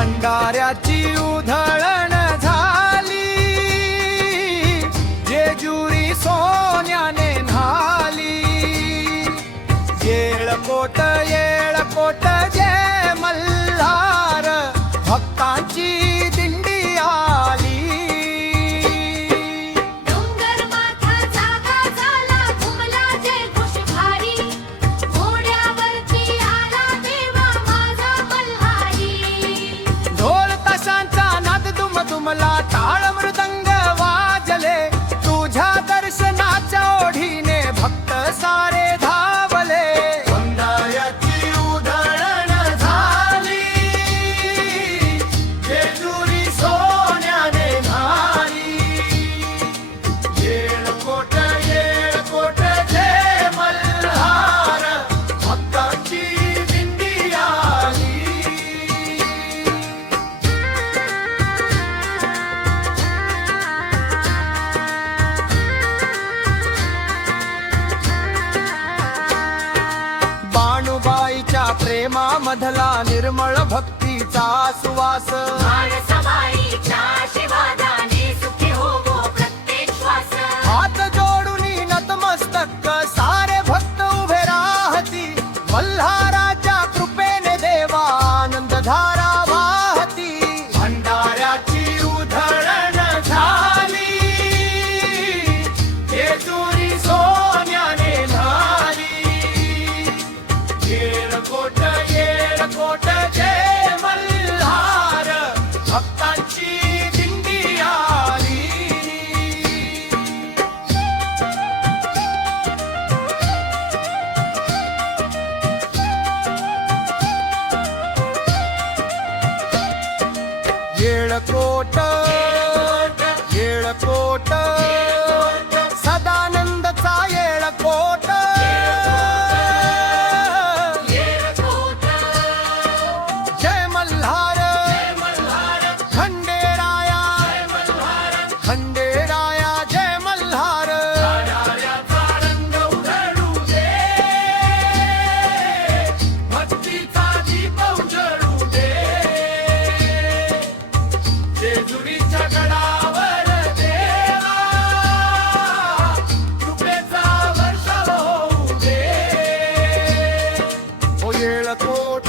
भंडाऱ्याची उधळण झाली, जेजुरी सोन्याने न्हाली। येळकोट येळकोट जय मल्हार, भक्तांची दिंडी आली। डोंगर माथा जागा झाला, घुमला जय घोष भारी, घोड्यावरती आला देवा माझा मल्हारी। ढोल ताशांचा नाद दुमदुमला, टाळ मृदंग वाजले, तुझ्या दर्शनाच्या ओढीने भक्त सारे धावले। भंडाऱ्याची उधळण झाली, जेजुरी सोन्याने न्हाली। येळकोट येळकोट जय मल्हार, भक्तांची दिंडी आली। बाणूबाईच्या प्रेमामधला निर्मळ भक्तीचा सुवास, माळसाबाईच्या आशीर्वादाने सुखी होवो प्रत्येक श्वास। हात जोडून नतमस्तक सारे भक्त उभे राहती, मल्हाराच्या कृपेने देवा आनंदधारा वाहती। भंडाऱ्याची उधळण झाली, जेजुरी सोन्याने न्हाली। येळकोट येळकोट जय मल्हार, भक्तांची दिंडी आली। येळकोट येळकोट सदानंदचा येळकोट। जय मल्हार खंडेराया, खंडेराया जय मल्हार। भक्तीचा दीप उजळू दे, जेजुरीच्या गडावर देवा कृपेचा वर्षाव होऊ दे। ओ येळकोट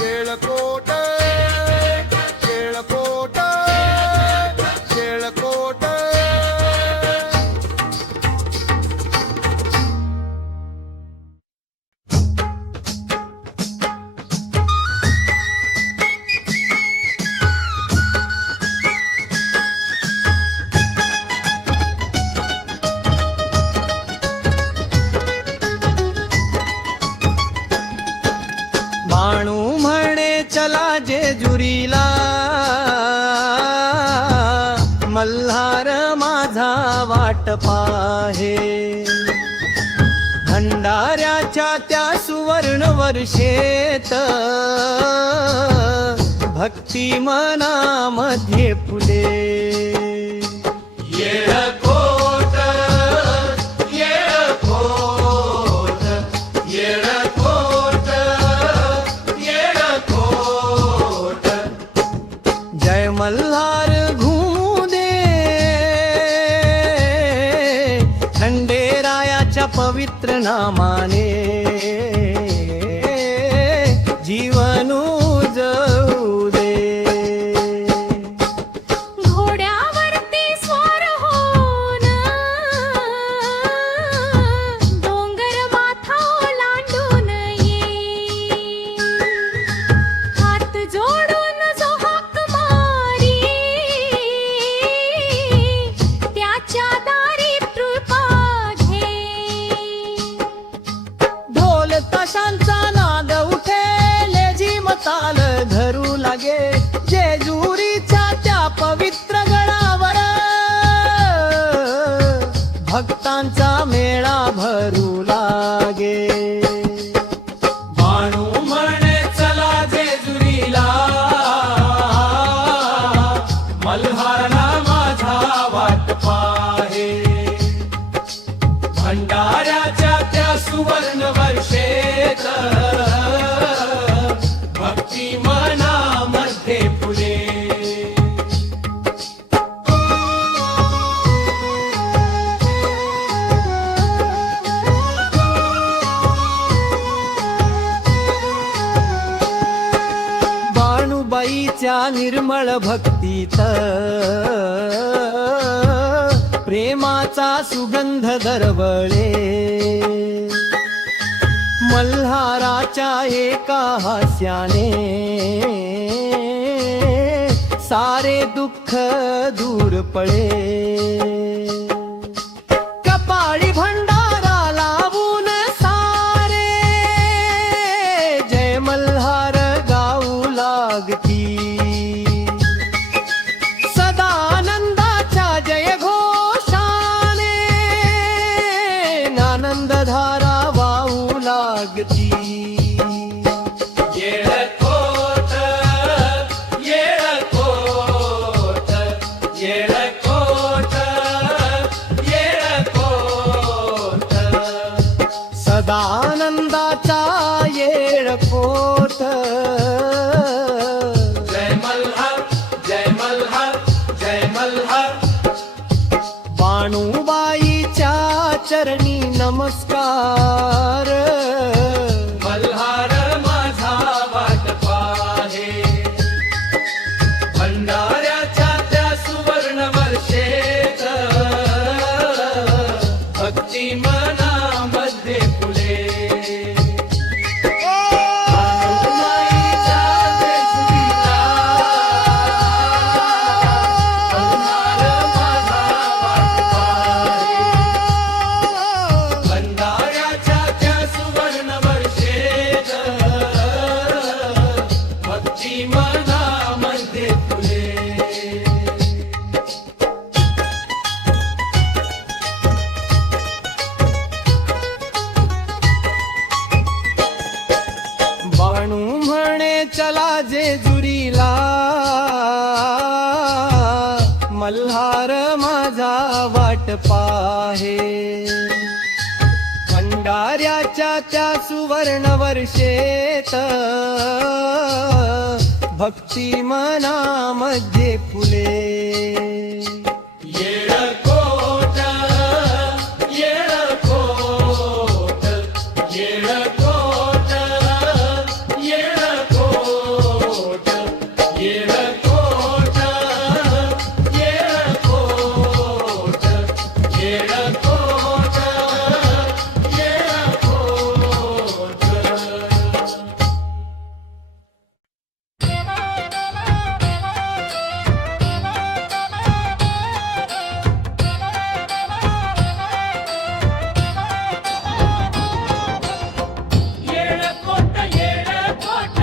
येळकोट येळकोट येळकोट। बाणू म्हणे चला जेजुरीला, मल्हार माझा वाट पाहे। भंडाऱ्याच्या त्या सुवर्ण वर्षेत, भक्ती मनामध्ये फुले। येळकोट येळकोट येळकोट येळकोट। जय मल्हार घुमू दे, खंडेरायाच्या पवित्र नामाने जीवन उजळू दे। घोड्यावरती स्वार होऊन डोंगर माथा ओलांडून ये, हात जोडून जो हाक मारी, त्याच्या दारी कृपा घे। ढोल ताशांचा नाद उठेले, जीम ताल धरू लागे, जेजुरीच्या त्या पवित्र गडावर भक्तांचा मेळा भरू लागे। बाणू म्हणे चला जेजुरीला, मल्हारला माझा वाट पाहे। भंडाऱ्याच्या त्या सुवर्ण वर्षेत, भक्ती मना बाईच्या निर्मळ भक्तीत प्रेमाचा सुगंध दरवळे. मल्हाराच्या एका हास्याने सारे दुःख दूर पळे. कपाळी भंडारा लावून सारे जय मल्हार गाऊ लागती. सदानंदाच्या जय घोषाने आनंदधारा वाहू लागती. येळकोट येळकोट येळकोट येळकोट सदानंदाचा येळकोट. जय मल्हार जय मल्हार जय मल्हार. बाणूबाईच्या चरणी नमस्कार. मल्हार माझा वाट पाहे. भंडाऱ्याच्या त्या सुवर्ण वर्षेत भक्ती मनामध्ये फुले. बाणूबाईच्या देशमुखीला मल्हार माझा वाट पाहे. भंडाऱ्याच्या त्या सुवर्ण वर्षेत भक्ती मनामध्ये फुले. बाणू म्हणे चला जेजुरीला मल्हार माझा वाट पाहे. भंडाऱ्याच्या त्या सुवर्ण वर्षेत भक्ती मनामध्ये फुले. येळकोट येळकोट येळकोट येळकोट येळकोट येळकोट येळकोट येळकोट. येळकोट येळकोट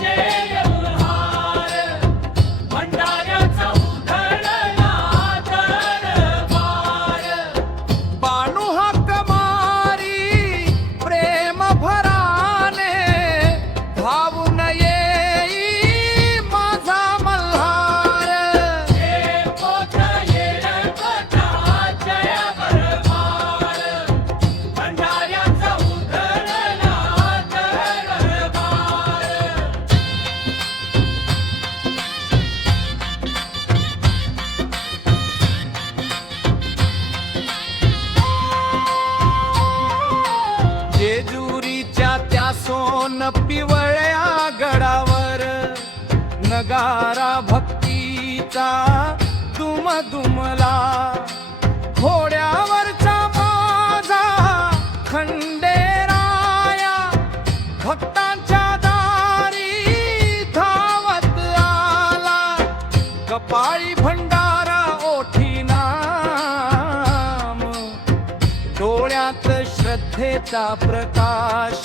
जय मल्हार. भंडाऱ्याचा उधळला दरबार. बाणू हाक मारी प्रेम भराने धावून येई माझा मल्हार. येळकोट येळकोट जय मल्हार. भंडाऱ्याचा उधळला दरबार. जेजुरीच्या त्या सोन पिवळ्या गडावर नगारा भक्तीचा दुमदुमला. घोड्यावरचा माझा खंडेराया भक्तांच्या दारी धावत आला. कपाळी भंडारा ओठी नाम डोळ्यात श्रद्धेचा प्रकाश.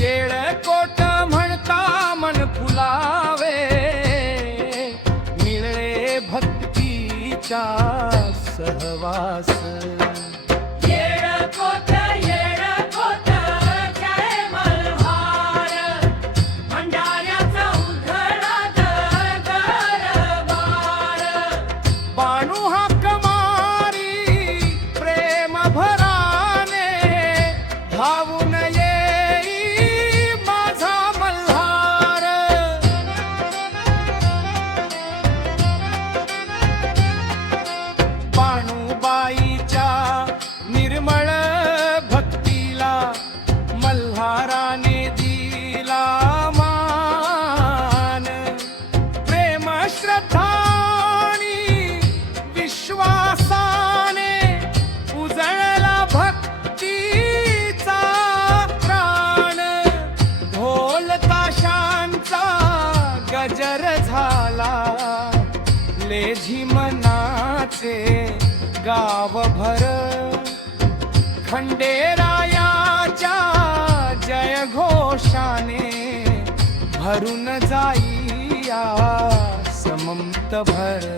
येळकोट म्हणता मन फुलावे मिळले भक्तीचा सहवास. येळकोट येळकोट जय मल्हार. भंडाऱ्याचा उधळला दरबार. बाणू हाक मारी प्रेम भराने धावून येई माझा मल्हार. बाणूबाईच्या जर झाला लेझी मनाचे गावभर खंडेरायाच्या जय घोषाने भरून जाईया समंत भर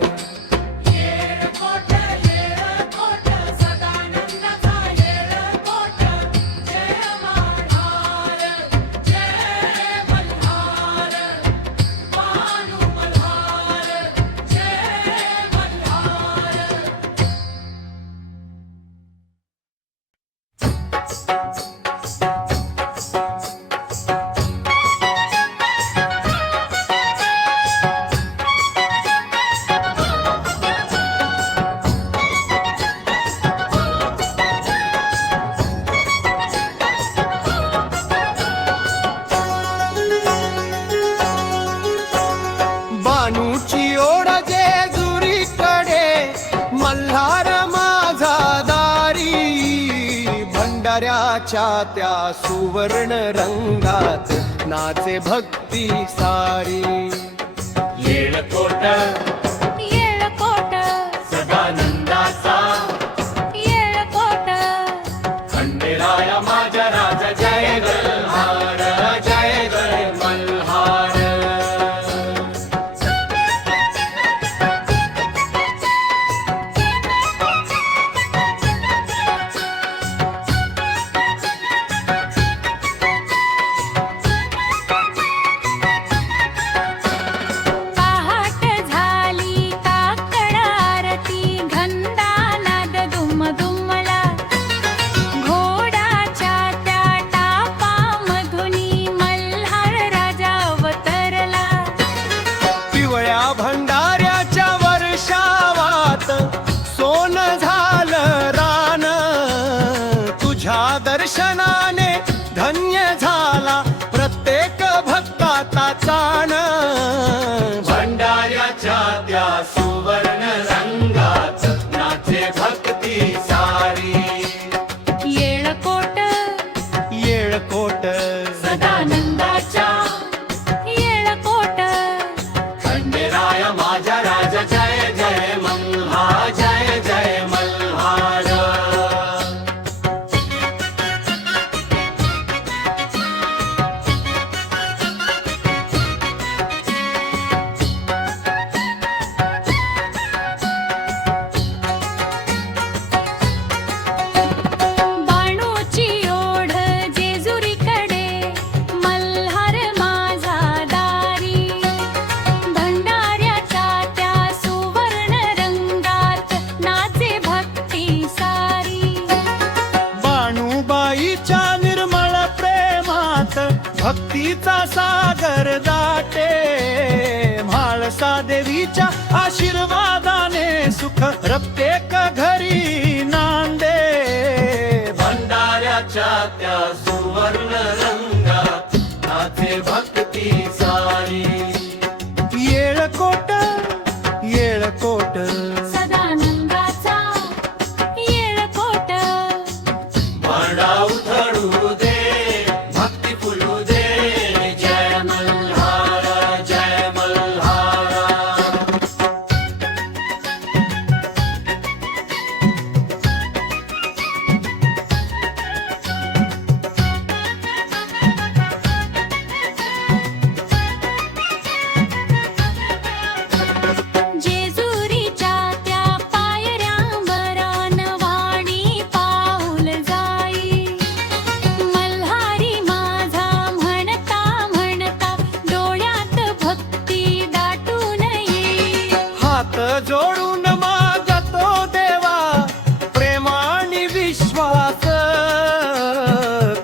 बानूची ओढ जेजुरीकडे मल्हार माझा दारी भंडाऱ्याच्या त्या सुवर्ण रंगात नाचे भक्ती सारी येळकोट येळकोट सदानंदाचा येळकोट खंडेराया माझा राजा जय मल्हार जय जय मल्हार पहाट झाली काकड आरती घंटानाद दुमदुमला घोडाच्या त्या टापामधुनी मल्हार राजा अवतरला पिवळ्या भंडाऱ्याच्या वर्षावात सोन झालं रान तुझ्या दर्शनाने धन्य झाला प्रत्येक भक्ताचा चाण भंडाऱ्याच्या त्या सुवर्ण रंगात नाचे भक्ती सारी येळकोट येळकोट सदानंदाच्या येळकोट खंडेराया माझा राजा जय जय मल्हार जय जय मल्हार बाणूची ओढ जेजुरीकडे मल्हार माझा दारी भंडाऱ्याच्या त्या सुवर्ण रंगात नाचे भक्ती सारी बाणूबाईच्या निर्मळ प्रेमात भक्तीचा सागर दाटे म्हाळसा देवीच्या आशीर्वादाने सुख प्रत्येक घरी नांदे भंडाऱ्याच्या त्या सुवर्ण रंगात नाचे भक्ती सारी येळकोट येळकोट सदानंदाचा येळकोट भांडा उधळू दे भक्ती फुलू दे जय मल्हार जय मल्हार जेजुरीच्या त्या पायऱ्यांवरान वाणी पाऊल जाई मल्हारी माझा म्हणता म्हणता डोळ्यात भक्ती दाटून येई हात जोडून मागतो देवा प्रेमाने विश्वास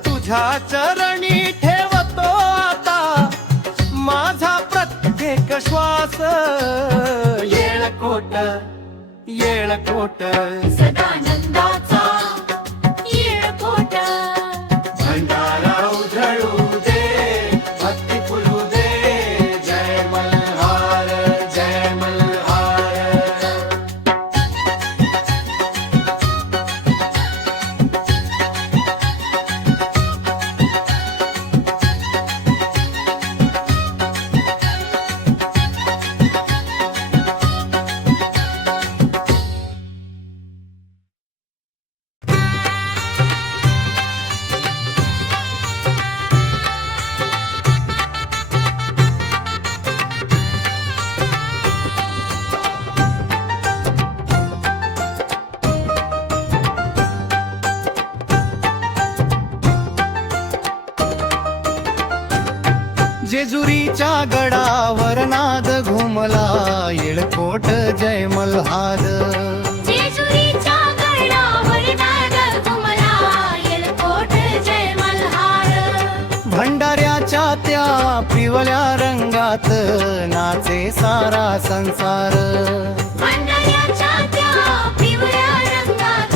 तुझ्या चरणी ठेवतो आता माझा प्रत्येक श्वास येळकोट येळकोट सदानंदाचा येळकोट भंडारा उधळू दे भक्ती फुलू दे जय मल्हार जय मल्हार जेजुरीच्या गडावर नाद घुमला येळकोट जय मल्हार जेजुरीच्या गडावर नाद घुमला येळकोट जय मल्हार भंडाऱ्याच्या त्या पिवळ्या रंगात नाचे सारा संसार भंडाऱ्याच्या त्या पिवळ्या रंगात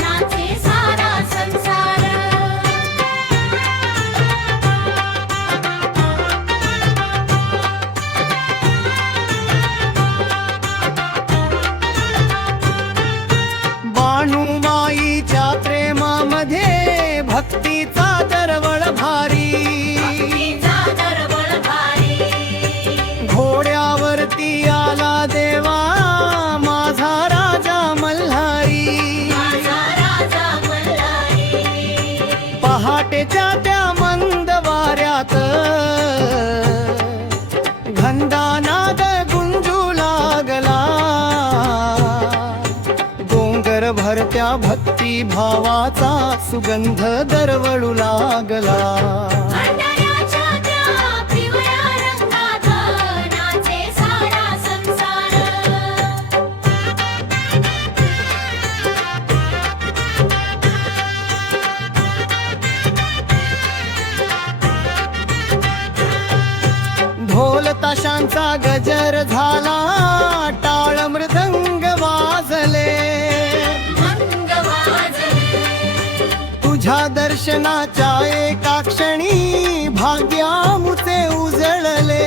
नाचे सारा संसार बाणूमाईच्या प्रेमामध्ये भक्तीचा दरवळ भारी भक्तीचा दरवळ भारी घोड्यावरती आला देवा माझा राजा मल्हारी माझा राजा मल्हारी पहाटेच्या त्या मंद वाऱ्यात घंदानाद गुंजू लागला डोंगर भरत्या भक्ती भावाचा सुगंध दरवळू लागला भंडाऱ्याच्या त्या पिवळ्या रंगात नाचे सारा संसार ढोल ताशांचा गजर झाला टाळ मृदंग वाजले मंग वाजले तुझ्या दर्शनाच्या एका क्षणी भाग्यामुचे उजळले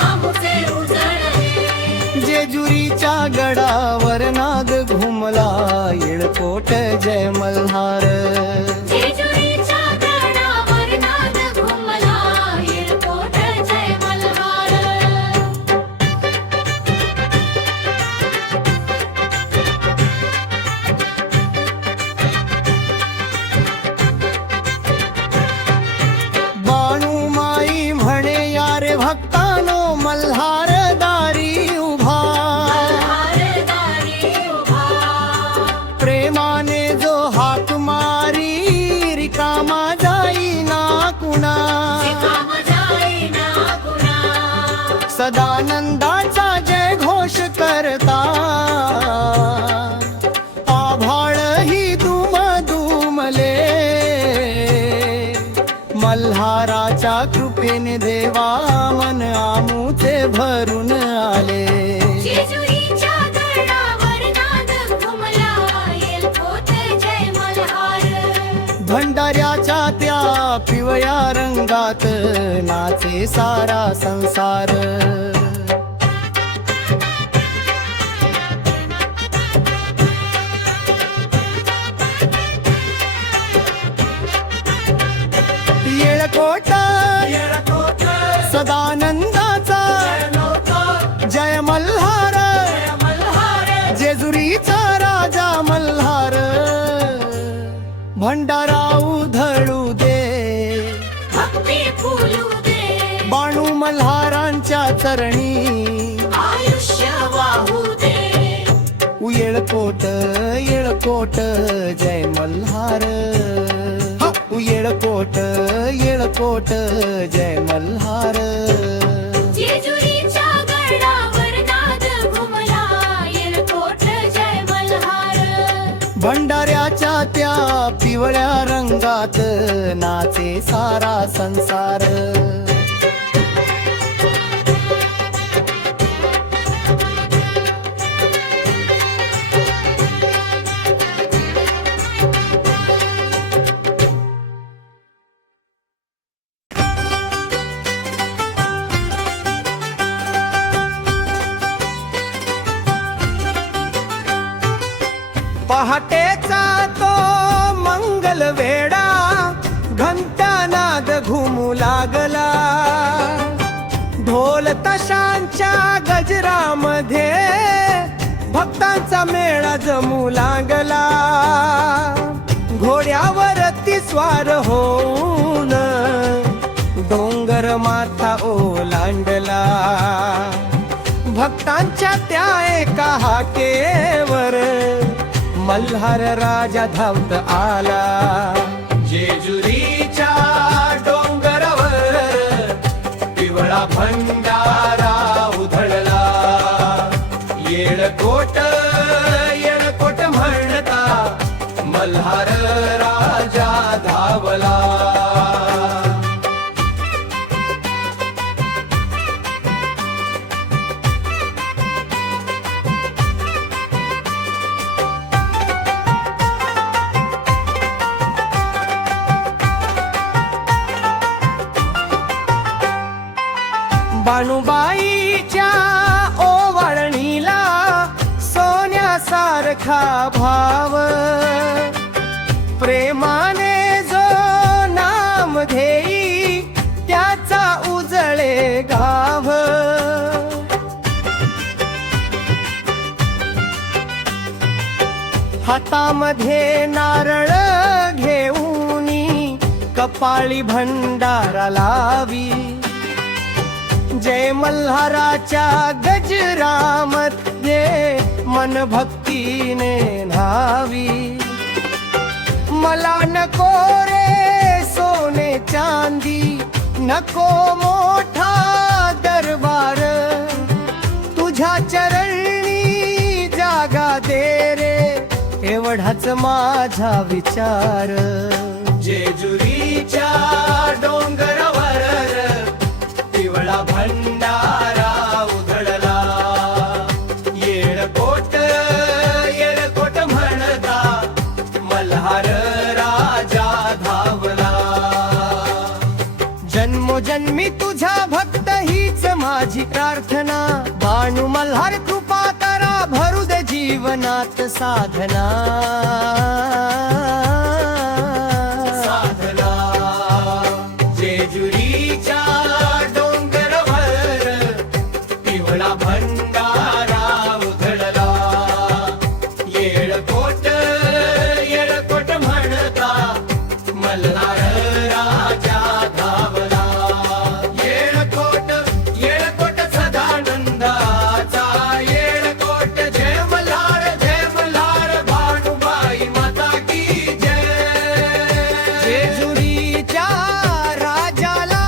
आमुचे उजळले जेजुरीच्या गडावर नाद घुमला येळकोट जय मल्हार जेजुरीच्या गडावर नाद घुमला येळकोट जय मल्हार बाणूमाई म्हणे यारे भक्तानो मल्हार दारी उभा मल्हारदारी उभा प्रेमाने जो हाक मारी रिकामा जाई ना कुणा काम जाईना गुणा सदानंदाचा जय घोष करता आभाळ ही दुम दुमले मल्हाराच्या कृपेने देवा मन आमुचे भरून आले जेजुरीच्या गडावर नाद घुमला येळकोट जय मल्हार भंडाऱ्याच्या त्या पिवळ्या रंगात नाचे सारा संसार येळकोट सदानंदाचा जय मल्हार जेजुरीचा राजा मल्हार भंडारा उधळू दे भक्ती फुलू दे बाणू मल्हारांच्या चरणी आयुष्य वाहू दे येळकोट येळकोट जय मल्हार येळकोट येळकोट जय मल्हार जेजुरीच्या गडावर नाद घुमला येळकोट जय मल्हार भंडाऱ्याच्या त्या पिवळ्या रंगात नाचे सारा संसार पहाटेचा तो मंगल वेडा घंटानाद घुमू लागला ढोल ताशांच्या गजरामध्ये भक्तांचा मेळा जमू लागला घोड्यावरती स्वार होऊन डोंगर माथा ओलांडला भक्तांच्या त्या एका हाकेवर मल्हार राजा धावत आला जेजुरीच्या डोंगरावर पिवळा भंडारा उधळला. येळकोट येळकोट म्हणता मल्हार राजा धावला. बाणूबाईच्या ओवाळणीला सोन्यासारखा भाव, प्रेमाने जो नाम घेई त्याचा उजळे गाव. हातामध्ये नारळ घेऊनी कपाळी भंडारा लावी. जय मल्हाराच्या गजरामध्ये मन भक्तीने न्हावी. मला नको रे सोने चांदी, नको मोठा दरबार, तुझ्या चरणी जागा दे रे एवढाच माझा विचार. जेजुरीच्या डोंगरावर पिवळा भंडारा उधळला. येळकोट येळकोट म्हणता मल्हार राजा धावला. जन्मोजन्मी तुझ्या भक्त हीच माझी प्रार्थना. बाणू मल्हार कृपा करा भरू दे जीवनात साधना. जेजुरीच्या भंडारा उधळला. येळकोट येळकोट म्हणता मल्हार राजा धावला. येळकोट येळकोट सदानंदाचा येळकोट. जय मल्हार भानुबाई माता की जय. जेजुरीच्या राजाला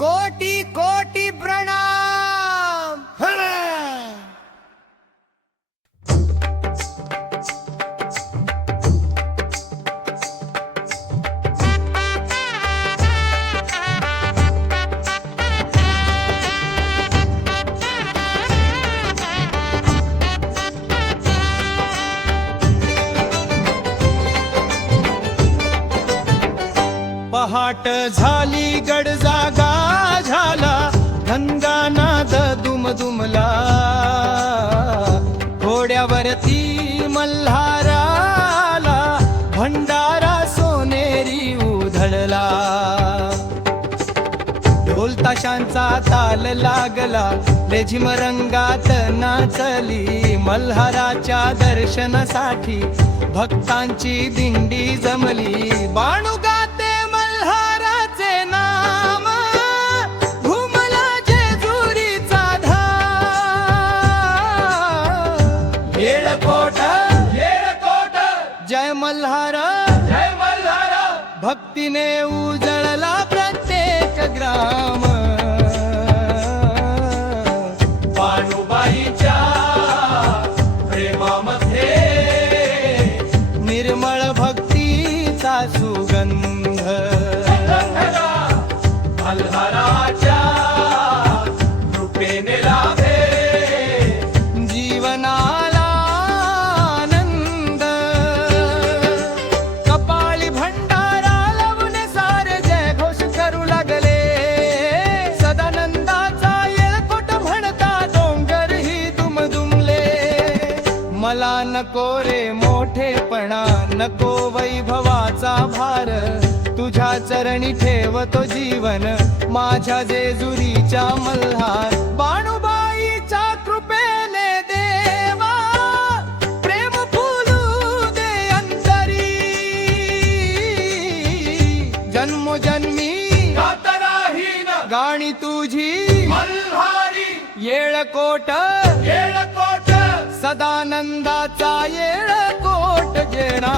कोटी कोटी प्रणाम. पहाट झाली गड जागा झाला, गंगानाद दुमदुमला. घोड्यावरती मल्हाराला भंडारा सोनेरी उधळला. ढोल ताशांचा ताल लागला, लेझिम रंगात नाचली. मल्हाराच्या दर्शनासाठी भक्तांची दिंडी जमली. बाणू गाते मल्हाराचे नाम, घुमला जेजुरीचा धाम. येळकोट येळकोट जय मल्हार जय मल्हार. भक्तीने उजळला प्रत्येक ग्राम. बाणूबाईच्या प्रेमामध्ये निर्मळ भक्तीचा सुगंध. मल्हाराच्या कृपेने लाभे जीवनाला आनंद. कपाळी भंडारा लावून सारे जय घोष करू लागले. सदानंदाचा येळकोट म्हणता डोंगर ही दुमदुमले. मला नको रे मोठेपणा, नको वैभवाचा भार, तुझ्या चरणी ठेवतो जीवन माझ्या जेजुरीच्या मल्हार. बाणूबाईच्या कृपेने देवा प्रेम फुलू दे अंतरी. जन्मोजन्मी गात राहीन गाणी तुझी मल्हारी. येळकोट येळकोट सदानंदाचा येळकोट जेणा.